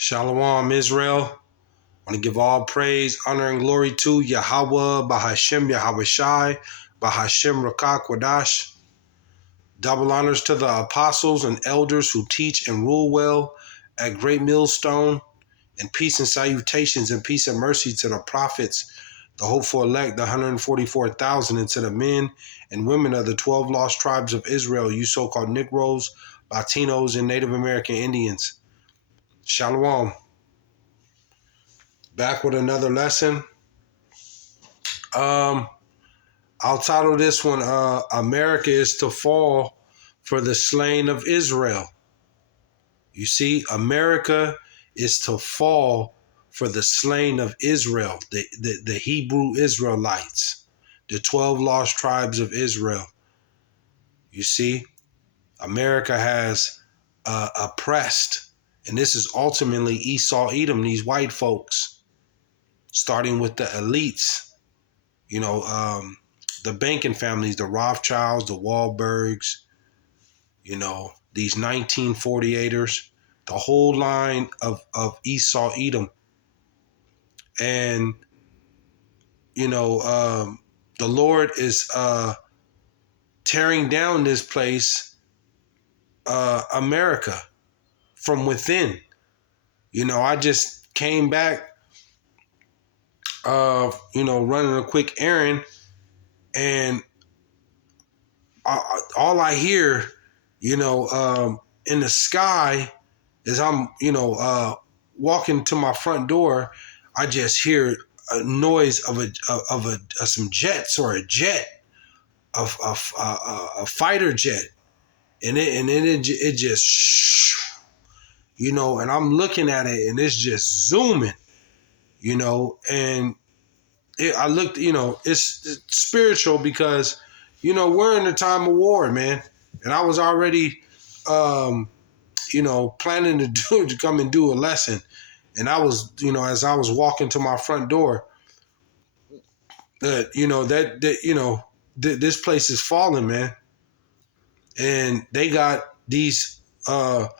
Shalom, Israel. I want to give all praise, honor, and glory to YAHAWAH, BAHASHAM, YAHAWAHSHI, BAHASHAM Rakak Wadash. Double honors to the apostles and elders who teach and rule well at Great Millstone, and peace and salutations and peace and mercy to the prophets, the hopeful elect, the 144,000, and to the men and women of the 12 lost tribes of Israel, you so-called Negroes, Latinos, and Native American Indians. Shalom. Back with another lesson. I'll title this one, America is to fall for the slain of Israel. You see, America is to fall for the slain of Israel, the Hebrew Israelites, the 12 lost tribes of Israel. You see, America has oppressed, and this is ultimately Esau, Edom, these white folks, starting with the elites, the banking families, the Rothschilds, the Wahlbergs, these 1948ers, the whole line of Esau, Edom. And, the Lord is tearing down this place, America, from within. I just came back, running a quick errand, and all I hear, in the sky, as I'm, walking to my front door, I just hear a noise of some jets, or a jet, of a fighter jet, and it just, and I'm looking at it, and it's just zooming, and I looked, it's spiritual because, we're in a time of war, man, and I was already, planning to come and do a lesson. And I was, as I was walking to my front door, that, this place is falling, man. And they got these, the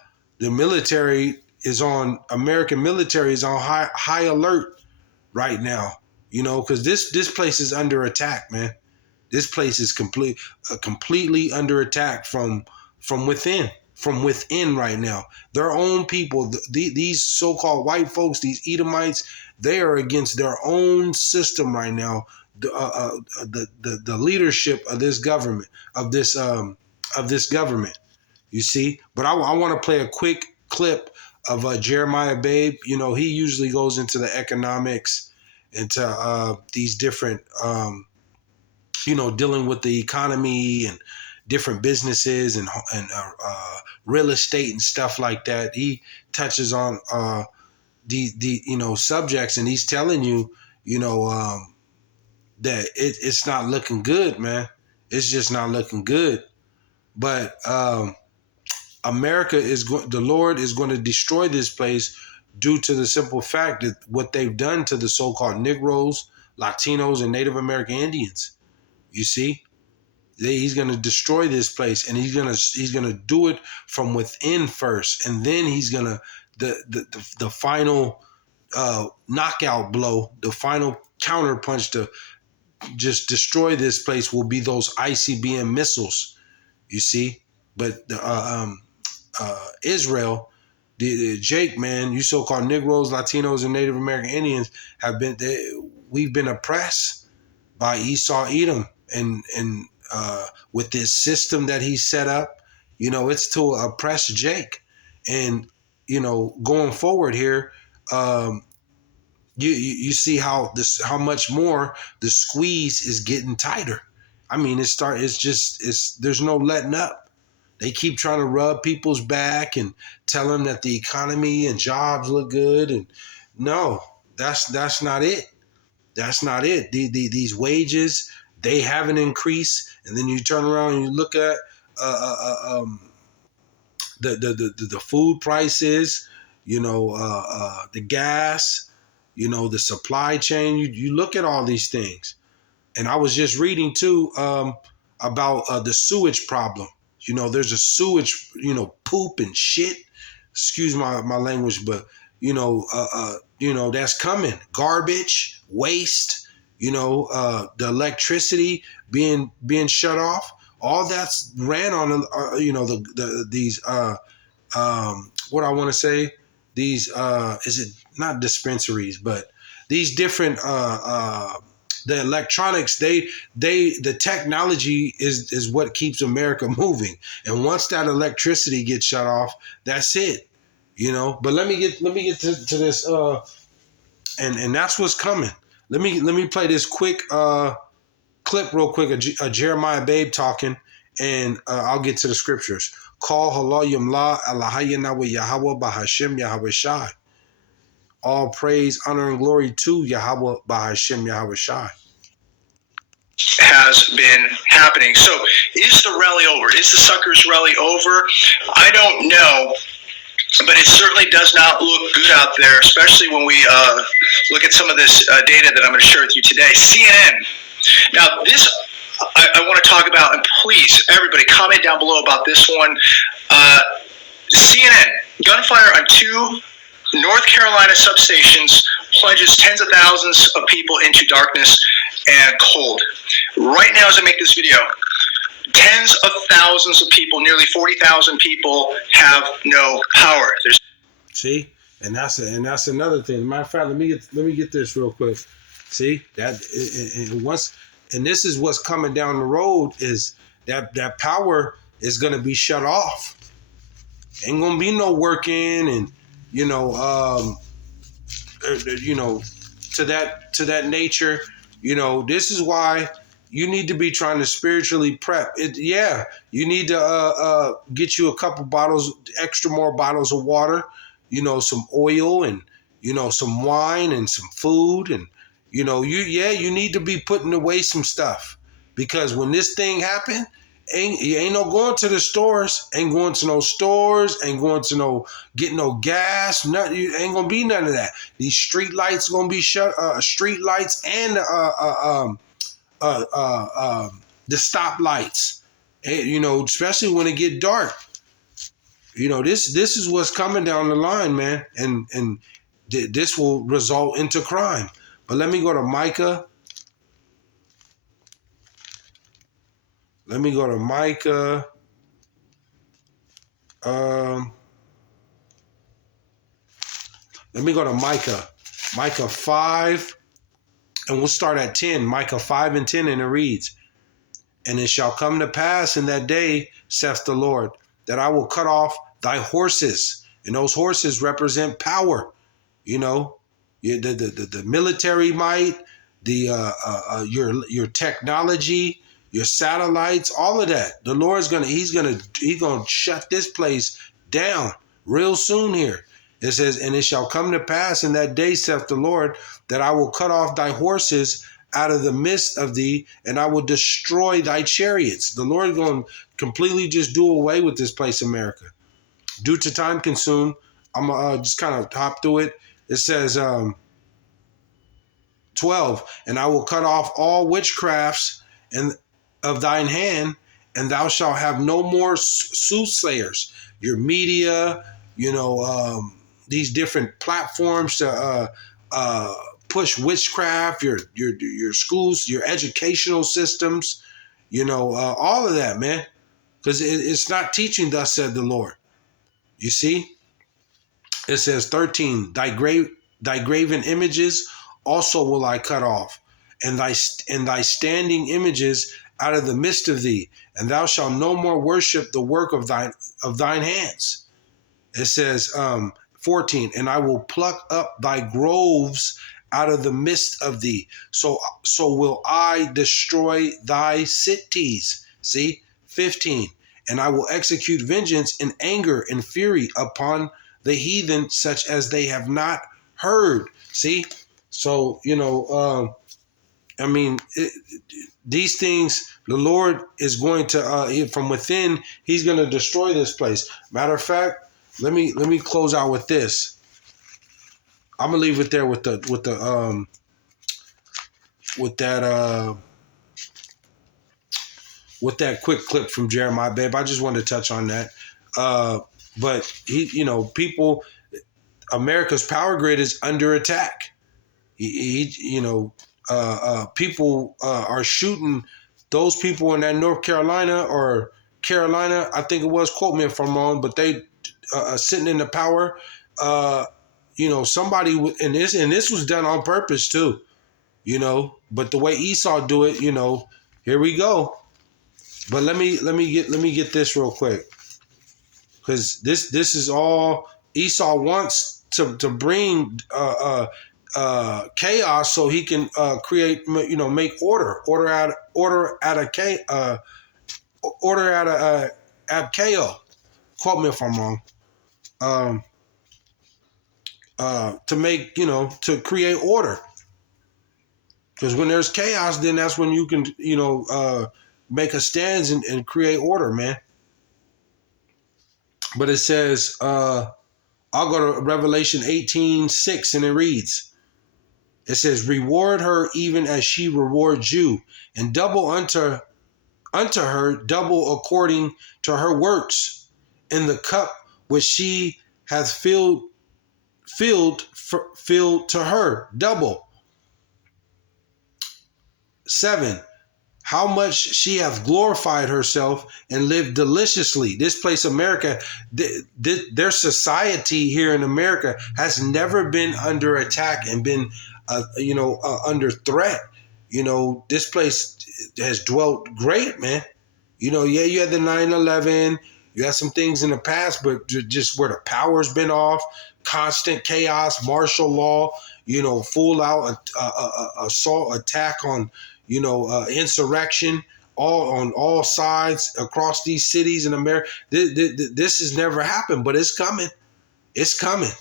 military is on, American military is on high alert right now, because this place is under attack, man. This place is completely under attack from within. From within right now. Their own people, these so-called white folks, these Edomites, they are against their own system right now. The leadership of this government, of this government, you see. But I want to play a quick clip of Jeremiah Babe. He usually goes into the economics, into these different, dealing with the economy and different businesses and real estate and stuff like that. He touches on the subjects, and he's telling you, that it's not looking good, man. It's just not looking good. But America the Lord is going to destroy this place due to the simple fact that what they've done to the so-called Negroes, Latinos, and Native American Indians. You see? He's going to destroy this place, and he's going to do it from within first, and then he's going to the final knockout blow, the final counterpunch to just destroy this place will be those ICBM missiles. You see, but Israel, Jake, man, you so-called Negroes, Latinos, and Native American Indians we've been oppressed by Esau, Edom, and with this system that he set up, it's to oppress Jake. And, going forward here, you see how much more the squeeze is getting tighter. I mean, there's no letting up. They keep trying to rub people's back and tell them that the economy and jobs look good. And no, that's not it. That's not it. These wages, they haven't increased, and then you turn around and you look at the food prices, the gas, the supply chain. You look at all these things, and I was just reading too about the sewage problem. There's a sewage, poop and shit. Excuse my language, but that's coming. Garbage, waste, the electricity being shut off. All that's ran on, these what I want to say, these is it not dispensaries, but these different the electronics, the technology is what keeps America moving. And once that electricity gets shut off, that's it. But let me get to this and that's what's coming. Let me play this quick clip real quick of Jeremiah Babe talking, and I'll get to the scriptures. Call halayim la alahayana wa Yahawah BAHASHAM YAHAWAHSHI. All praise, honor, and glory to Yahawah BAHASHAM YAHAWAHSHI. Has been happening. So is the rally over? Is the suckers rally over? I don't know, but it certainly does not look good out there, especially when we look at some of this data that I'm going to share with you today. CNN. Now, this I want to talk about, and please, everybody, comment down below about this one. CNN, gunfire on 2 North Carolina substations plunges tens of thousands of people into darkness and cold. Right now, as I make this video, tens of thousands of people, nearly 40,000 people, have no power. See, and that's another thing. Matter of fact, let me get this real quick. See that, and this is what's coming down the road, is that power is going to be shut off. Ain't gonna be no working, and to that nature. This is why you need to be trying to spiritually prep. You need to get you a couple more bottles of water, some oil, and some wine and some food, and you need to be putting away some stuff, because when this thing happen, ain't no going to the stores, ain't going to no stores, ain't going to no get no gas, nothing. Ain't gonna be none of that. These street lights gonna be shut. Street lights and the stop lights, especially when it get dark. This is what's coming down the line, man, and this will result into crime. But let me go to Micah. Let me go to Micah. Let me go to Micah. Micah 5, and we'll start at 10. Micah 5 and 10, and it reads, "And it shall come to pass in that day, saith the Lord, that I will cut off thy horses." And those horses represent power. The military might, your technology, your satellites, all of that. The Lord's he's gonna shut this place down real soon here. It says, "And it shall come to pass in that day, saith the Lord, that I will cut off thy horses out of the midst of thee, and I will destroy thy chariots." The Lord is going to completely just do away with this place, America. Due to time consumed, I'm going to just kind of hop through it. It says 12, "And I will cut off all witchcrafts and of thine hand, and thou shalt have no more soothsayers." Your media, these different platforms to push witchcraft, your schools, your educational systems, all of that, man, because it's not teaching, thus said the Lord. You see, it says 13, thy graven images also will I cut off, and thy standing images out of the midst of thee, and thou shalt no more worship the work of thine hands. It says 14, "And I will pluck up thy groves out of the midst of thee, so will I destroy thy cities." See, 15, "And I will execute vengeance in anger and fury upon the heathen, such as they have not heard." See, so these things, the Lord is going to from within. He's going to destroy this place. Matter of fact, let me close out with this. I'm gonna leave it there with that quick clip from Jeremiah Babe. I just wanted to touch on that. But people, America's power grid is under attack. People are shooting those people in that North Carolina or Carolina, I think it was, quote me if I'm wrong, but they sitting in the power. Somebody, and this was done on purpose too. But the way Esau do it, here we go. But let me get this real quick, because this is all Esau wants to bring chaos so he can create, make order out of chaos. Quote me if I'm wrong. To make, to create order. Because when there's chaos, then that's when you can, make a stand and create order, man. But it says, I'll go to Revelation 18:6, and it reads, it says, reward her even as she rewards you, and double unto her, double according to her works, in the cup which she hath filled to her, double. 7, how much she hath glorified herself and lived deliciously. This place, America, their society here in America has never been under attack and been, under threat. This place has dwelt great, man. You had the 9/11, you had some things in the past, but just where the power's been off, constant chaos, martial law, full out assault, attack on, insurrection, all on all sides across these cities in America. This has never happened, but it's coming. It's coming.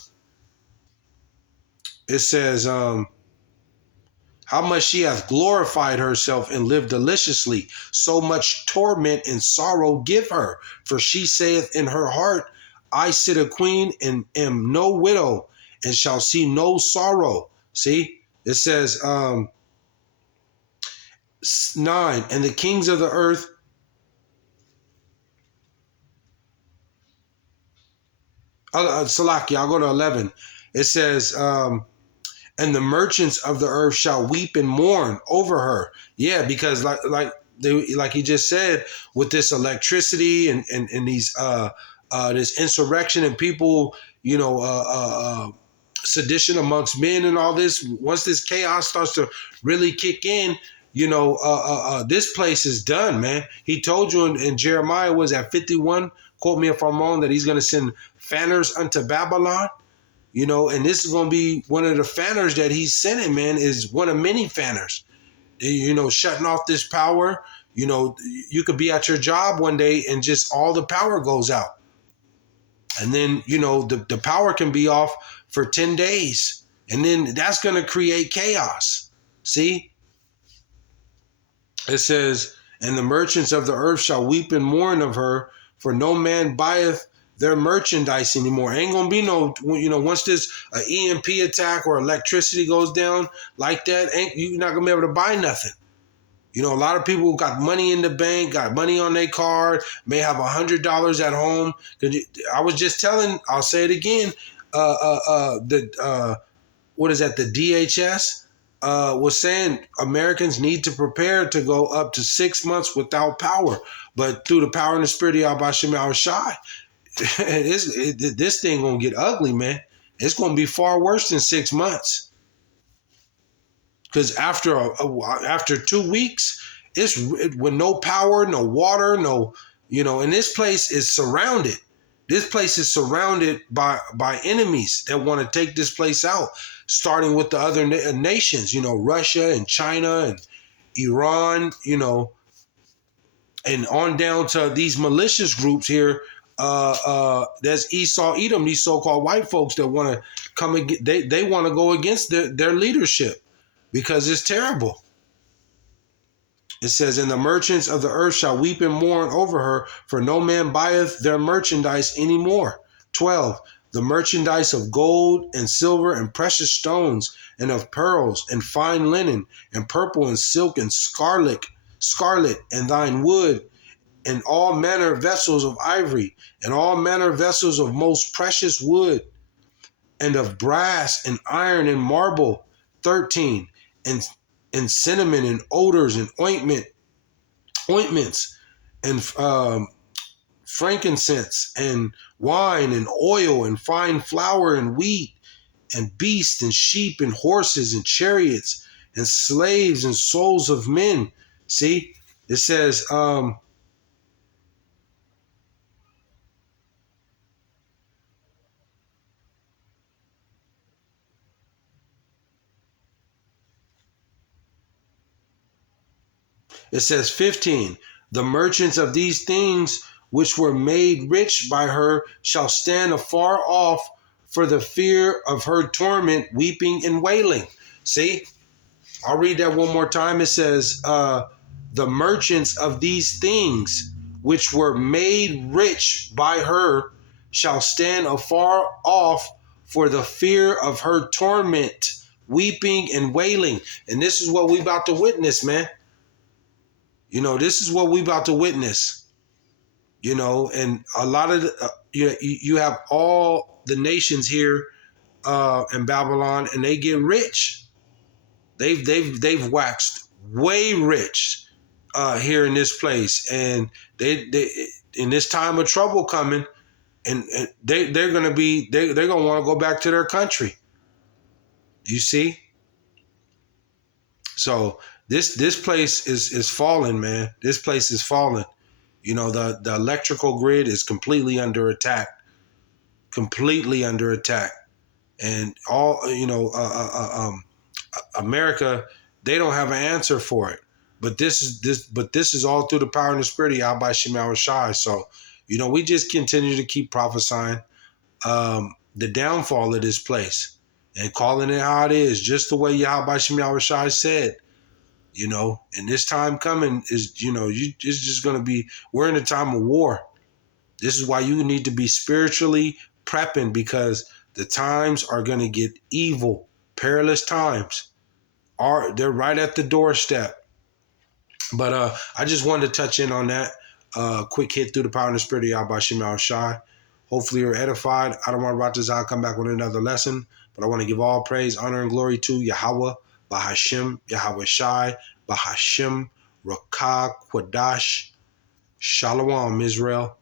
It says, how much she hath glorified herself and lived deliciously, so much torment and sorrow give her. For she saith in her heart, I sit a queen and am no widow, and shall see no sorrow. See, it says, 9, and the kings of the earth, Salaki, I'll go to 11. It says, and the merchants of the earth shall weep and mourn over her. Yeah, because like he just said, with this electricity and these this insurrection and people, sedition amongst men and all this. Once this chaos starts to really kick in, this place is done, man. He told you in Jeremiah, was at 51, quote me if I'm wrong, that he's going to send fanners unto Babylon. And this is going to be one of the fanners that he's sending, man, is one of many fanners, shutting off this power. You could be at your job one day and just all the power goes out. And then, the power can be off for 10 days. And then that's going to create chaos. See? It says, and the merchants of the earth shall weep and mourn of her, for no man buyeth their merchandise anymore. Ain't gonna be no, once this EMP attack or electricity goes down like that, you're not gonna be able to buy nothing. A lot of people got money in the bank, got money on their card, may have $100 at home. I was just telling, I'll say it again, what is that? The DHS was saying Americans need to prepare to go up to 6 months without power, but through the power and the spirit of YAHAWAHSHI, this thing gonna get ugly, man. It's gonna be far worse than 6 months. Because after 2 weeks, it's with no power, no water, no, and this place is surrounded. This place is surrounded by enemies that want to take this place out, starting with the other nations, Russia and China and Iran, and on down to these malicious groups here. There's Esau, Edom, these so-called white folks that want to come and they want to go against their leadership because it's terrible. It says, and the merchants of the earth shall weep and mourn over her, for no man buyeth their merchandise anymore. 12, the merchandise of gold and silver and precious stones and of pearls and fine linen and purple and silk and scarlet and thine wood and all manner of vessels of ivory, and all manner of vessels of most precious wood, and of brass and iron and marble, 13, and cinnamon and odors and ointments and frankincense and wine and oil and fine flour and wheat and beasts and sheep and horses and chariots and slaves and souls of men. See, it says, it says 15, the merchants of these things which were made rich by her shall stand afar off for the fear of her torment, weeping and wailing. See, I'll read that one more time. It says, the merchants of these things which were made rich by her shall stand afar off for the fear of her torment, weeping and wailing. And this is what we about to witness, man. You know, this is what we about to witness. You know, and a lot of you have all the nations here in Babylon, and they get rich. They've waxed way rich here in this place, and they in this time of trouble coming, and they're gonna want to go back to their country. You see, so this place is falling, man. This place is falling. You know, the electrical grid is completely under attack, and all America, they don't have an answer for it. But this is all through the power and the spirit of YAHAWAHSHI. So, you know, we just continue to keep prophesying the downfall of this place and calling it how it is, just the way YAHAWAHSHI said. You know, and this time coming is, you know, it's just going to be, we're in a time of war. This is why you need to be spiritually prepping, because the times are going to get evil, perilous times. They're right at the doorstep. But I just wanted to touch in on that quick hit through the power and the spirit of YAHAWAHSHI. Hopefully you're edified. I don't want to write this out, come back with another lesson, but I want to give all praise, honor, and glory to Yahawah, BAHASHAM, YAHAWAHSHI, BAHASHAM, Rakah, Quadash, Shalom, Israel.